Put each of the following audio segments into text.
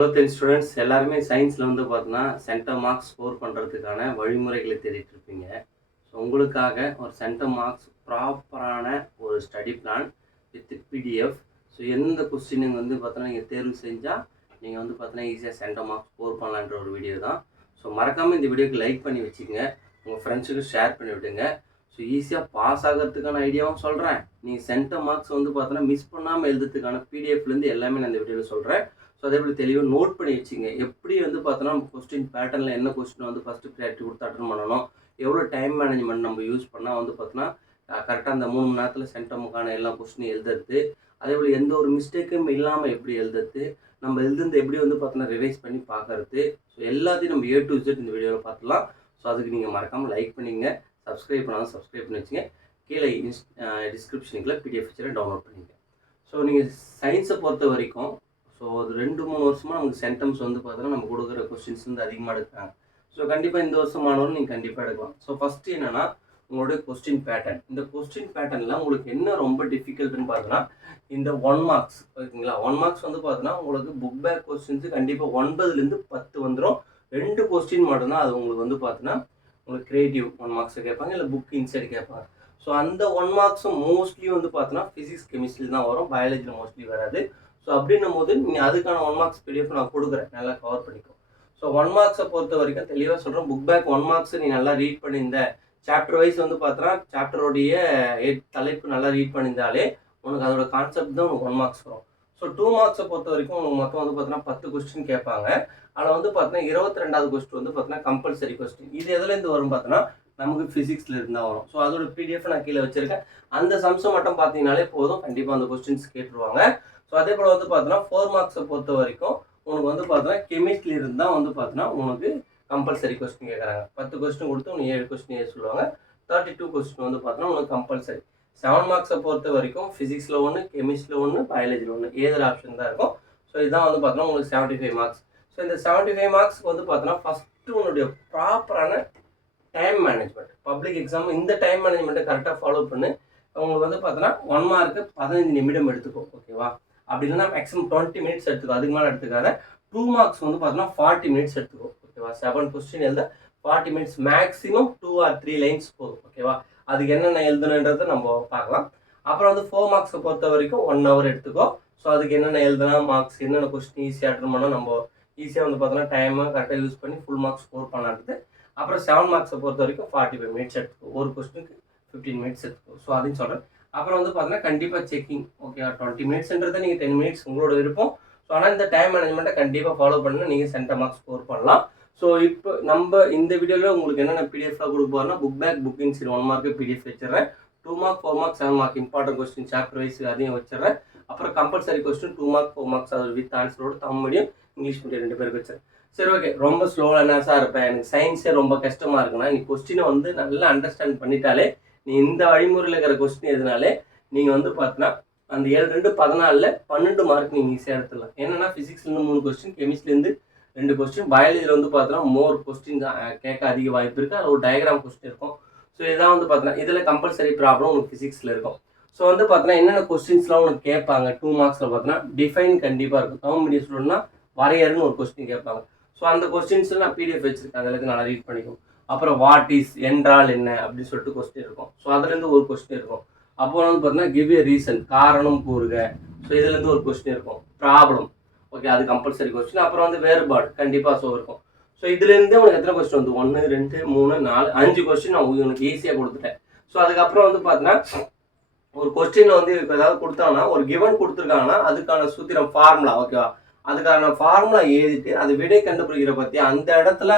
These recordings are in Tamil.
10 ஸ்டூடெண்ட்ஸ் எல்லாருமே சயின்ஸில் வந்து பார்த்தீங்கன்னா சென்டம் மார்க்ஸ் ஸ்கோர் பண்ணுறதுக்கான வழிமுறைகளை தேடிட்டு இருப்பீங்க. ஸோ உங்களுக்காக ஒரு சென்டம் மார்க்ஸ் ப்ராப்பரான ஒரு study plan with PDF. So எந்த கொஸ்டினுங்க வந்து பார்த்தீங்கன்னா நீங்கள் தேர்வு செஞ்சால் நீங்கள் வந்து பார்த்தீங்கன்னா ஈஸியாக சென்டம் மார்க்ஸ் ஸ்கோர் பண்ணலான்ற ஒரு வீடியோ தான். ஸோ மறக்காமல் இந்த வீடியோக்கு லைக் பண்ணி வச்சுக்கோங்க, உங்கள் ஃப்ரெண்ட்ஸுக்கு ஷேர் பண்ணி விடுங்க. ஸோ ஈஸியாக பாஸ் ஆகிறதுக்கான ஐடியாவும் சொல்கிறேன். நீங்கள் சென்டம் மார்க்ஸ் வந்து பார்த்தீங்கன்னா மிஸ் பண்ணாமல் எழுதுறதுக்கான பிடிஎஃப்லேருந்து எல்லாமே நான் இந்த வீடியோவில் சொல்கிறேன். ஸோ அதே போல் தெளிவாக நோட் பண்ணி வச்சுங்க. எப்படி வந்து பார்த்தோன்னா நம்ம கொஸ்டின் பேட்டர்னில் என்ன கொஸ்டின் வந்து ஃபஸ்ட்டு ப்ரையாரிட்டி கொடுத்து அட்டன் பண்ணணும், எவ்வளோ டைம் மேனேஜ்மெண்ட் நம்ம யூஸ் பண்ணால் வந்து பார்த்தோன்னா கரெக்டாக அந்த 3 மணி நேரத்தில் சென்டமுக்கான எல்லா கொஸ்டினும் எழுதுறது, அதே போல் எந்த ஒரு மிஸ்டேக்கும் இல்லாமல் எப்படி எழுதுறது, நம்ம எழுதுறது எப்படி வந்து பார்த்தோன்னா ரிவைஸ் பண்ணி பார்க்கறது. ஸோ எல்லாத்தையும் நம்ம A to Z இந்த வீடியோவில் பார்த்துலாம். ஸோ அதுக்கு நீங்கள் மறக்காமல் லைக் பண்ணிங்க, சப்ஸ்கிரைப் பண்ணாலும் சப்ஸ்கிரைப் பண்ணி வச்சுங்க. கீழே டிஸ்கிரிப்ஷனுக்குள்ள பிடிஎஃப் ஃபீச்சரை டவுன்லோட் பண்ணிங்க. ஸோ நீங்கள் சயின்ஸை பொறுத்த வரைக்கும் ஸோ அது 2-3 வருஷமாக நமக்கு சென்டம்ஸ் வந்து பார்த்தோன்னா நம்ம கொடுக்குற கொஸ்டின்ஸ் வந்து அதிகமாக எடுக்கிறாங்க. ஸோ கண்டிப்பாக இந்த வருஷம் மாணவர்கள் நீங்கள் கண்டிப்பாக எடுக்கலாம். ஸோ ஃபஸ்ட்டு என்னென்னா உங்களுடைய கொஸ்டின் பேட்டர்ன். இந்த கொஸ்டின் பேட்டர்னில் உங்களுக்கு என்ன ரொம்ப டிஃபிகல்ட்டுன்னு பார்த்தோன்னா இந்த 1 மார்க்ஸ் ஓகேங்களா. 1 மார்க்ஸ் வந்து பார்த்தோன்னா உங்களுக்கு புக் பேக் கொஸ்டின்ஸு கண்டிப்பாக 9லேருந்து 10 வந்துடும். 2 கொஸ்டின் மட்டும்தான் அது உங்களுக்கு வந்து பார்த்தோன்னா உங்களுக்கு கிரியேட்டிவ் 1 மார்க்ஸை கேட்பாங்க, இல்லை புக் இன்சைடு கேட்பாங்க. ஸோ அந்த 1 மார்க்ஸும் மோஸ்ட்லி வந்து பார்த்தோன்னா ஃபிசிக்ஸ் கெமிஸ்ட்ரி தான் வரும், பயாலஜியில் மோஸ்ட்லி வராது. ஸோ அப்படின்னும் போது நீங்கள் அதுக்கான 1 மார்க்ஸ் பிடிஎஃப் நான் கொடுக்குறேன், நல்லா கவர் பண்ணிக்கோ. ஸோ 1 மார்க்ஸை பொறுத்த வரைக்கும் தெளிவாக சொல்கிறேன், புக் பேக் 1 மார்க்ஸ் நீ நல்லா ரீட் பண்ணியிருந்த, சாப்டர் வைஸ் வந்து பார்த்தோன்னா சாப்டருடைய தலைப்பு நல்லா ரீட் பண்ணியிருந்தாலே உனக்கு அதோட கான்செப்ட் தான் உனக்கு 1 மார்க்ஸ் வரும். ஸோ 2 மார்க்ஸை பொறுத்த வரைக்கும் உங்களுக்கு மொத்தம் வந்து பார்த்தோன்னா 10 கொஸ்டின் கேட்பாங்க. அதில் வந்து பார்த்தோன்னா 22வது கொஸ்டின் வந்து பார்த்தோன்னா கம்பல்சரி கொஸ்டின். இது எதுலேருந்து வரும் பார்த்தோன்னா நமக்கு ஃபிசிக்ஸில் இருந்தால் வரும். ஸோ அதோட பிடிஎஃப் நான் கீழே வச்சுருக்கேன். அந்த சம்ஸை மட்டும் பார்த்தீங்கனாலே போதும், கண்டிப்பாக அந்த கொஸ்டின்ஸ் கேட்டுருவாங்க. ஸோ அதே போல் வந்து பார்த்தோன்னா 4 மார்க்ஸை பொறுத்த வரைக்கும் உனக்கு வந்து பார்த்தோன்னா கெமிஸ்ட்ரி இருந்தால் வந்து பார்த்தோன்னா உனக்கு கம்பல்சரி கொஸ்டின் கேட்குறாங்க. 10 கொஸ்டின் கொடுத்து உனக்கு 7 கொஸ்டின் சொல்லுவாங்க. 32 கொஸ்டின் வந்து பார்த்தோன்னா உனக்கு கம்பல்சரி. 7 மார்க்ஸை பொறுத்த வரைக்கும் ஃபிசிக்ஸில் 1, கெமிஸ்ட்ரியில் 1, பயாலஜியில் 1 ஏதர் ஆப்ஷன் தான் இருக்கும். ஸோ இதுதான் வந்து பார்த்தோன்னா உங்களுக்கு 75 மார்க்ஸ். ஸோ இந்த 75 மார்க்ஸ்க்கு வந்து பார்த்தோன்னா ஃபஸ்ட்டு உன்னுடைய ப்ராப்பரான டைம் மேனேஜ்மெண்ட். பப்ளிக் எக்ஸாம் இந்த டைம் மேனேஜ்மெண்ட்டை கரெக்டாக ஃபாலோ பண்ணு. உங்களுக்கு வந்து பார்த்தோன்னா 1 மார்க்கு 15 நிமிடம் எடுத்துக்கோ, ஓகேவா. அப்படி இல்லைன்னா மேக்ஸிமம் 20 மினிட்ஸ் எடுத்துக்கோ, அதுக்கு மேலே எடுத்துக்காத. 2 மார்க்ஸ் வந்து பார்த்தோன்னா 40 மினிட்ஸ் எடுத்துக்கோ, ஓகேவா. 7 கொஸ்டின் எழுத 40 மினிட்ஸ், மேக்ஸிமம் 2 or 3 லைன்ஸ் போதும், ஓகேவா. அதுக்கு என்னென்ன எழுதணுன்றதை நம்ம பார்க்கலாம். அப்புறம் வந்து 4 மார்க்ஸை பொறுத்த வரைக்கும் 1 hour எடுத்துக்கோ. ஸோ அதுக்கு என்னென்ன எழுதுனா மார்க்ஸ், என்னென்ன கொஸ்டின் ஈஸியாக அட்டன் பண்ணால் நம்ம ஈஸியாக வந்து பார்த்தோன்னா டைமை கரெக்டாக யூஸ் பண்ணி ஃபுல் மார்க்ஸ் ஸ்கோர் பண்ணாது. அப்புறம் 7 மார்க்ஸை பொறுத்த வரைக்கும் 45 மினிட்ஸ் எடுத்துக்கோ, ஒரு கொஸ்டினுக்கு 15 மினிட்ஸ் எடுத்துக்கோ. ஸோ அதையும் சொல்கிறேன். அப்புறம் வந்து பார்த்தீங்கன்னா கண்டிப்பாக செக்கிங், ஓகே. 20 மினிட்ஸ்ன்றதை நீங்கள் 10 மினிட்ஸ் உங்களோட விருப்பம். ஸோ ஆனால் இந்த டைம் மேனேஜ்மெண்ட்டை கண்டிப்பாக ஃபாலோ பண்ணி நீங்கள் சென்டம் மார்க்ஸ் ஸ்கோர் பண்ணலாம். ஸோ இப்போ நம்ம இந்த வீடியோவில் உங்களுக்கு என்னென்ன பிடிஎஃப்லாம் கொடுப்பாருன்னா book back, book inside 1 mark PDF வச்சிடறேன். 2 mark, 4 mark, 7 mark important question chapter wise அதையும் வச்சிடறேன். அப்புறம் கம்பல்சரி கொஸ்டின் 2 மார்க், 4 மார்க்ஸ் அது வித் ஆன்சரோடு தமிழ் மீடியம், இங்கிலீஷ் மீடியம் 2 பேருக்கு வச்சிடறேன். சரி, ஓகே. ரொம்ப ஸ்லோவாக என்ன சார் இருப்பேன், எனக்கு சயின்ஸே ரொம்ப கஷ்டமாக இருக்குன்னா நீ கொஸ்டினை வந்து நல்லா அண்டர்ஸ்டாண்ட் பண்ணிட்டாலே, நீ இந்த வழிமுறையில் இருக்கிற கொஸ்டின் எதுனாலே நீங்கள் வந்து பார்த்தீங்கன்னா அந்த 7-2 14 12 மார்க் நீங்கள் ஈஸியாக எடுத்துடலாம். என்னென்னா ஃபிசிக்ஸ்லேருந்து 3 கொஸ்டின், கெமிஸ்ட்ரிலேருந்து 2 கொஸ்டின், பயாலஜியில் வந்து பார்த்தீங்கன்னா மோர் கொஸ்டின் கேட்க அதிக வாய்ப்பு இருக்குது. அது ஒரு டயக்ராம் கொஸ்டின் இருக்கும். ஸோ இதான் வந்து பார்த்தீங்கன்னா இதில் கம்பல்சரி ப்ராப்ளம் உங்களுக்கு ஃபிசிக்ஸில் இருக்கும். ஸோ வந்து பார்த்தீங்கன்னா என்னென்ன கொஸ்டின்ஸ்லாம் உனக்கு கேட்பாங்க 2 மார்க்ஸில் பார்த்தீங்கன்னா டிஃபைன் கண்டிப்பாக இருக்கும். தமிழ் மீடியம் ஸ்டூடெண்ட்னா வரையறுன்னு ஒரு கொஸ்டின் கேட்பாங்க. ஸோ அந்த கொஸ்டின்ஸில் நான் பிடிஎஃப் வச்சுருக்கேன், அதில் நல்லா ரீட் பண்ணிக்கும். அப்புறம் வாட் இஸ், என்றால் என்ன அப்படின்னு சொல்லிட்டு கொஸ்டின் இருக்கும். ஸோ அதுலேருந்து ஒரு கொஸ்டின் இருக்கும். அப்போ வந்து பார்த்தீங்கன்னா கிவ் ஏ ரீசன், காரணம் கூறுக. ஸோ இதுலேருந்து ஒரு கொஸ்டின் இருக்கும். ப்ராப்ளம், ஓகே, அது கம்பல்சரி கொஸ்டின். அப்புறம் வந்து வேறுபாடு கண்டிப்பாக ஸோ இருக்கும். ஸோ இதுலேருந்தே உனக்கு எத்தனை கொஸ்டின் வந்து 1, 2, 3, 4, 5 கொஸ்டின் நான் உனக்கு ஈஸியாக கொடுத்துட்டேன். ஸோ அதுக்கப்புறம் வந்து பார்த்தீங்கன்னா ஒரு கொஸ்டின் வந்து இப்போ ஏதாவது கொடுத்தாங்கன்னா ஒரு கிவன் கொடுத்துருக்காங்கன்னா அதுக்கான சூத்திரம் ஃபார்முலா, ஓகேவா. அதுக்கான ஃபார்முலா எழுதிட்டு அது விடை கண்டுபிடிக்கிற பற்றி அந்த இடத்துல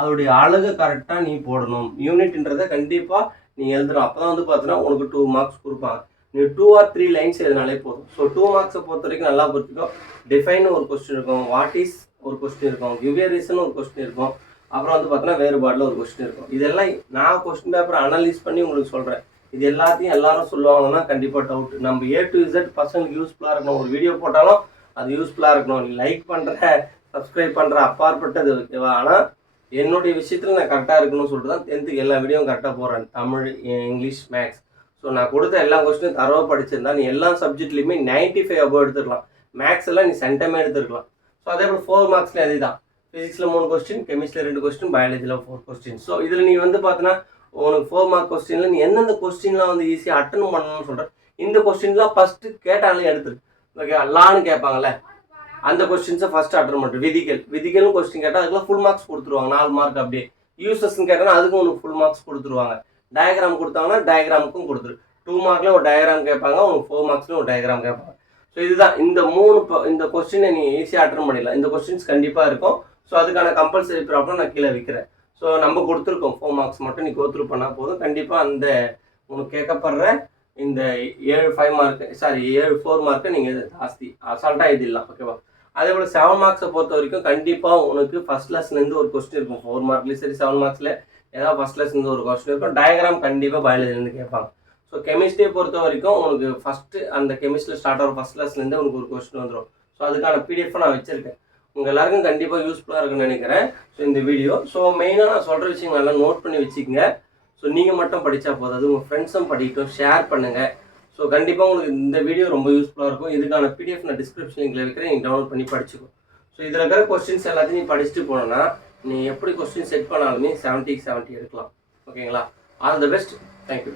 அதோடைய அழகு கரெக்டாக நீ போடணும். யூனிட்ன்றதை கண்டிப்பாக நீ எழுதணும். அப்போ தான் வந்து பார்த்தீங்கன்னா உனக்கு 2 மார்க்ஸ் கொடுப்பாங்க. நீ 2 or 3 லைன்ஸ் எழுதினாலே போதும். ஸோ 2 மார்க்ஸை பொறுத்த வரைக்கும் நல்லா பொறுத்துக்கோ. டிஃபைன் ஒரு கொஸ்டின் இருக்கும், வாட் இஸ் ஒரு கொஸ்டின் இருக்கும், கிவ் ஏ ரீசன் ஒரு கொஸ்டின் இருக்கும். அப்புறம் வந்து பார்த்தீங்கன்னா வேறுபாடில் ஒரு கொஸ்டின் இருக்கும். இதெல்லாம் நான் கொஸ்டின் பேப்பரை அனலைஸ் பண்ணி உங்களுக்கு சொல்கிறேன். இது எல்லாத்தையும் எல்லாரும் சொல்லுவாங்கன்னா கண்டிப்பாக டவுட். நம்ம A to Z பசங்களுக்கு யூஸ்ஃபுல்லாக இருக்கணும். ஒரு வீடியோ போட்டாலும் அது யூஸ்ஃபுல்லாக இருக்கணும். நீ லைக் பண்ணுற, சப்ஸ்கிரைப் பண்ணுற அப்பாற்பட்டது, ஓகேவா. ஆனால் என்னுடைய விஷயத்தில் நான் கரெக்டாக இருக்கணும்னு சொல்லிட்டு தான் 10th எல்லா வீடியோவும் கரெக்டாக போடுறேன். Tamil, English, maths. ஸோ நான் கொடுத்த எல்லா கொஸ்டினும் தரவாக படிச்சிருந்தா நீ எல்லா சப்ஜெக்ட்லேயுமே 95 above எடுத்துக்கலாம். மேக்ஸ் எல்லாம் நீ சென்டமே எடுத்துருக்கலாம். ஸோ அதே போல் 4 மார்க்ஸ்லேயும் அதே தான். ஃபிசிக்ஸில் 3 கொஸ்டின், கெமிஸ்ட்ரியில் 2 கொஸ்டின், பயாலஜியில் 4 கொஸ்டின். ஸோ இதில் நீ வந்து பார்த்தீங்கன்னா உனக்கு 4 மார்க் கொஸ்டினில் நீ எந்தெந்த கொஸ்டின்லாம் வந்து ஈஸியாக அட்டன் பண்ணணும்னு சொல்கிறேன். இந்த கொஸ்டின்லாம் ஃபஸ்ட்டு கேட்டாலே எடுத்துரு. ஓகே, லான்னு கேட்பாங்கல்ல, அந்த கொஸ்டின்ஸை ஃபஸ்ட்டு அட்டன் பண்ணுறேன். விதிகள்னு கொஸ்டின் கேட்டால் அதுக்கெல்லாம் ஃபுல் மார்க்ஸ் கொடுத்துருவாங்க, 4 மார்க் அப்படியே. யூசஸ்ன்னு கேட்டால் அதுக்கும் உனக்கு ஃபுல் மார்க்ஸ் கொடுத்துருவாங்க. டயக்ராம் கொடுத்தாங்கன்னா டயக்ராமுக்கும் கொடுத்துரு. 2 மார்க்லேயும் ஒரு டயக்ராம் கேட்பாங்க, உனக்கு 4 மார்க்ஸ்லேயும் ஒரு டயக்ராம் கேட்பாங்க. ஸோ இதுதான் இந்த கொஸ்டினை நீ ஈஸியாக அட்டன் பண்ணிடலாம். இந்த கொஸ்டின்ஸ் கண்டிப்பாக இருக்கும். ஸோ அதுக்கான கம்பல்சரி ப்ராப்ளம் நான் கீழே வைக்கிறேன். ஸோ நம்ம கொடுத்துருக்கோம் 4 மார்க்ஸ் மட்டும் நீ கோத்ரூ பண்ணால் போதும். கண்டிப்பாக அந்த உனக்கு கேட்கப்படுற இந்த 7 4 மார்க்கை நீங்கள் ஜாஸ்தி அசால்ட்டாக எழுதிடலாம். ஓகேவா? அதே போல் 7 மார்க்ஸை பொறுத்த வரைக்கும் கண்டிப்பாக உனக்கு ஃபஸ்ட் லெசன்லேருந்து ஒரு கொஸ்டின் இருக்கும். 4 மார்க்லேயும் சரி 7 மார்க்ஸில் ஏதாவது ஃபஸ்ட் லெசன்லேருந்து ஒரு கொஸ்டின் இருக்கும். டயக்ராம் கண்டிப்பாக பயாலஜிலேருந்து கேட்பாங்க. ஸோ கெமிஸ்ட்ரியை பொறுத்த வரைக்கும் உனக்கு ஃபஸ்ட்டு அந்த கெமிஸ்ட்ரியில் ஸ்டார்ட் ஆகிற ஃபஸ்ட் லெசன்லேருந்து உனக்கு ஒரு கொஸ்டின் வந்துடும். ஸோ அதுக்கான பிடிஎஃப் நான் வச்சுருக்கேன். உங்கள் எல்லாருக்கும் கண்டிப்பாக யூஸ்ஃபுல்லாக இருக்குன்னு நினைக்கிறேன். ஸோ இந்த வீடியோ மெயினாக நான் சொல்கிற விஷயங்கள் எல்லாம் நோட் பண்ணி வச்சுக்கோங்க. ஸோ நீங்கள் மட்டும் படித்தா போதாது, உங்கள் ஃப்ரெண்ட்ஸும் படிக்கட்டும், ஷேர் பண்ணுங்கள். ஸோ கண்டிப்பாக உங்களுக்கு இந்த வீடியோ ரொம்ப யூஸ்ஃபுல்லாக இருக்கும். இதுக்கான பிடிஎஃப் நான் டிஸ்கிரிப்ஷன் லிங்கில் வைக்கிறேன், நீங்கள் டவுன்லோட் பண்ணி படிச்சுக்கோ. ஸோ இதில் இருக்கிற கொஸ்டின்ஸ் எல்லாத்தையும் நீ படிச்சுட்டு போனோன்னா நீ எப்படி கொஸ்டின் செட் பண்ணாலுமே 70க்கு 70 எடுக்கலாம். ஓகேங்களா? All the best. தேங்க்யூ.